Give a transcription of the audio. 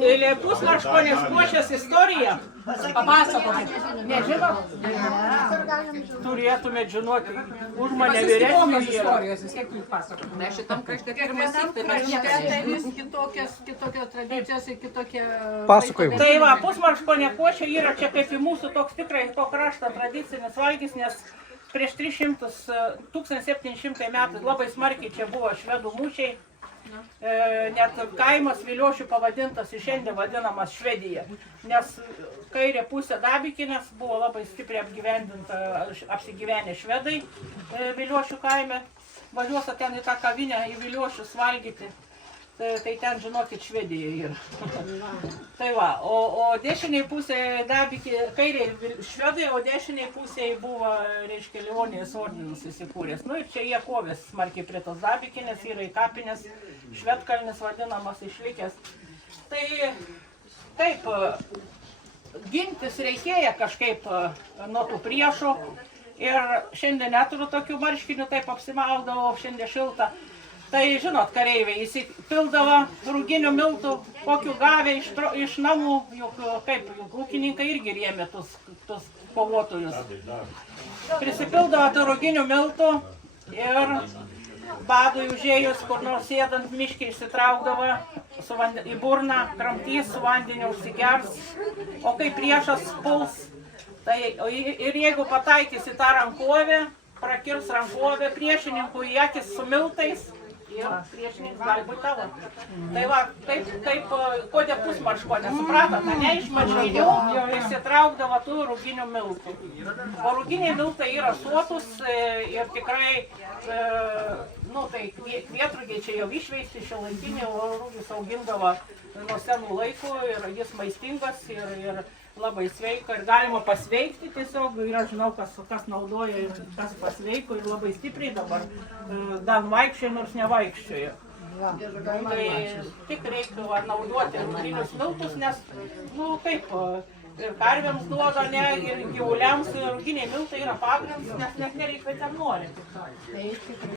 Pusmarškonės košės istorija. Papasakokit. Nežinot? Turėtumėt žinoti. Už mane vyresnį istorijos, vis tiek jūs pasakokit. Mes šitam krašte pirmą sykį, mes Kitokios tradicijos ir kitokie... Pasakojimai. Tai va, pusmarškonė košė yra čia kaip į mūsų toks tikrai to krašto tradicinis valgys, nes prieš 1700 metų labai smarkiai čia buvo švedų mūšiai. Net kaimas Viliošių pavadintas ir šiandien vadinamas Švedija, nes kairė pusė Dabikinės buvo labai stipriai apsigyvenę švedai Viliošių kaime. Važiuosa ten į tą kavinę į Viliošius valgyti, tai ten žinokit Švedija yra. Tai va, o dešiniai pusė kairiai švedai, o dešiniai pusėje buvo, reiškia, Livonijos ordinas įsikūręs. Nu ir čia jie kovės smarkiai prie tos Dabikinės, yra į kapinės, Švedkalnis vadinamas išlikęs. Tai taip, gintis reikėjo kažkaip nuo tų priešų ir šiandien neturiu tokių marškinių, taip apsimaudavau, šiandien šilta. Tai žinot, kareiviai įsipildavo rūginių miltų, kokių gavę iš namų, juk ūkininkai irgi rėmė tus kovotojus. Prisipildavo tų rūginių miltų ir badui užėjus, kur nors sėdant miškį išsitraukdavo į burną, kramtys, su vandeniu užsigers, o kai priešas puls, tai ir jeigu pataikysi tą rankovę, prakirs rankovę priešininkų į akis su miltais, ir priešininkas gali būti tavo. Tai va, kaip kodė pusmarškonė, supratot, ne iš mažylių išsitraukdavo tų rūginių miltų. O rūginiai miltai yra sotus ir tikrai, nu tai kvietrugiai čia jau išveisti šiuolaikinį, o rūgis augindavo nuo senų laikų ir jis maistingas ir labai sveika ir galima pasveikti tiesiog, ir aš žinau, kas naudoja ir kas pasveiko ir labai stipriai dabar dar vaikščioja, nors nevaikščioja. Tai tik reikia naudoti rūginius miltus, nes, nu kaip, ir karvėms duoda, ne, ir gyvuliams rūginiai miltai yra pagrindas, nes net nereikia ten nori.